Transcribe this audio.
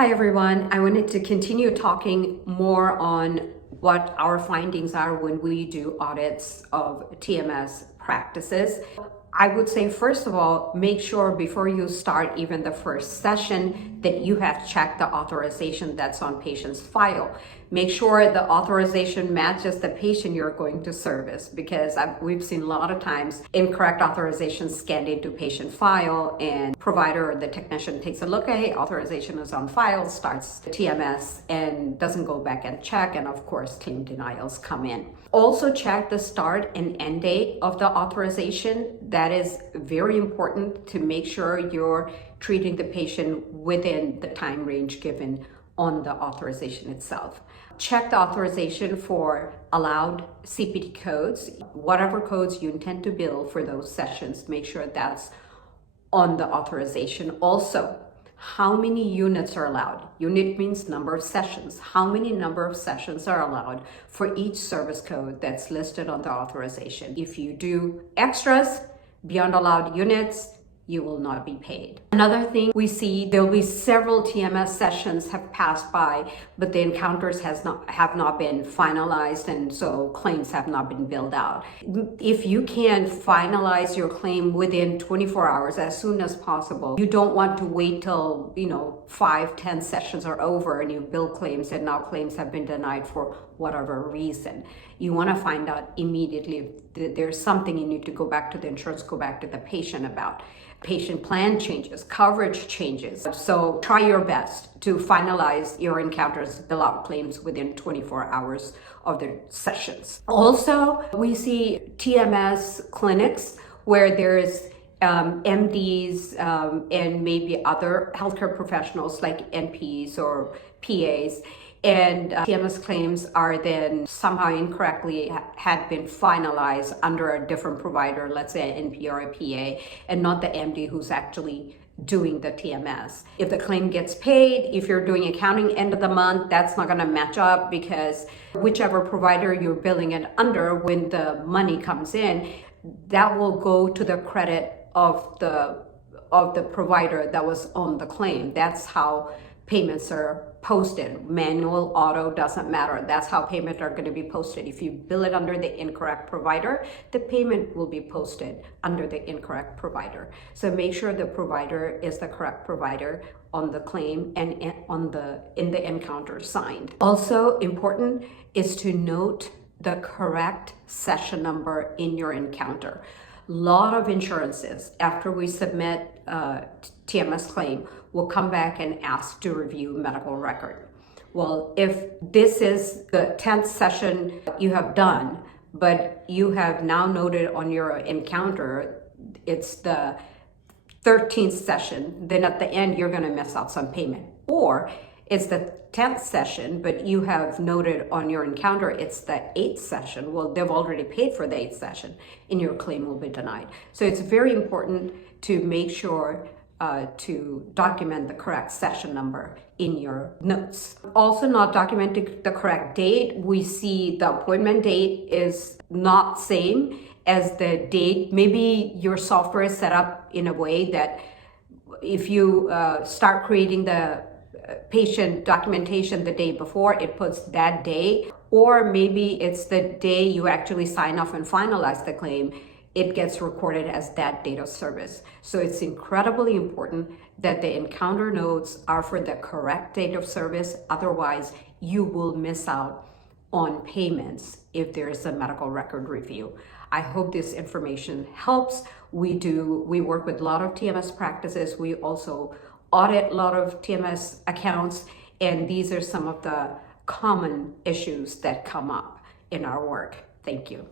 Hi everyone, I wanted to continue talking more on what our findings are when we do audits of TMS practices. I would say, first of all, make sure before you start even the first session that you have checked the authorization that's on patient's file. Make sure the authorization matches the patient you're going to service, because we've seen a lot of times incorrect authorization scanned into patient file, and provider or the technician takes a look at, hey, authorization is on file, starts the TMS and doesn't go back and check, and of course claim denials come in. Also check the start and end date of the authorization. That is very important to make sure you're treating the patient within the time range given on the authorization itself. Check the authorization for allowed CPT codes, whatever codes you intend to bill for those sessions, make sure that's on the authorization. Also, how many units are allowed? Unit means number of sessions. How many number of sessions are allowed for each service code that's listed on the authorization? If you do extras beyond allowed units, you will not be paid. Another thing we see, there'll be several TMS sessions have passed by, but the encounters have not been finalized, and so claims have not been billed out. If you can finalize your claim within 24 hours as soon as possible, you don't want to wait till 5-10 sessions are over and you bill claims and now claims have been denied for whatever reason. You want to find out immediately if there's something you need to go back to the insurance, go back to the patient about. Patient plan changes, coverage changes. So try your best to finalize your encounters, bill out claims within 24 hours of the sessions. Also, we see TMS clinics where there's MDs and maybe other healthcare professionals like NPs or PAs, and TMS claims are then somehow incorrectly had been finalized under a different provider, let's say an NP or a PA, and not the MD who's actually doing the TMS. If the claim gets paid, if you're doing accounting end of the month, that's not going to match up, because whichever provider you're billing it under, when the money comes in, that will go to the credit of the provider that was on the claim. That's how payments are posted. Manual, auto, doesn't matter. That's how payments are going to be posted. If you bill it under the incorrect provider, the payment will be posted under the incorrect provider. So make sure the provider is the correct provider on the claim and in the encounter signed. Also important is to note the correct session number in your encounter. Lot of insurances, after we submit TMS claim, will come back and ask to review medical record. Well, if this is the 10th session you have done, but you have now noted on your encounter it's the 13th session, then at the end you're going to miss out some payment. Or it's the 10th session, but you have noted on your encounter it's the 8th session. Well, they've already paid for the 8th session and your claim will be denied. So it's very important to make sure to document the correct session number in your notes. Also, not documenting the correct date. We see the appointment date is not same as the date. Maybe your software is set up in a way that if you start creating the patient documentation the day before, it puts that day, or maybe it's the day you actually sign off and finalize the claim, it gets recorded as that date of service. So it's incredibly important that the encounter notes are for the correct date of service. Otherwise, you will miss out on payments if there is a medical record review. I hope this information helps. We work with a lot of TMS practices. We also audit a lot of TMS accounts, and these are some of the common issues that come up in our work. Thank you.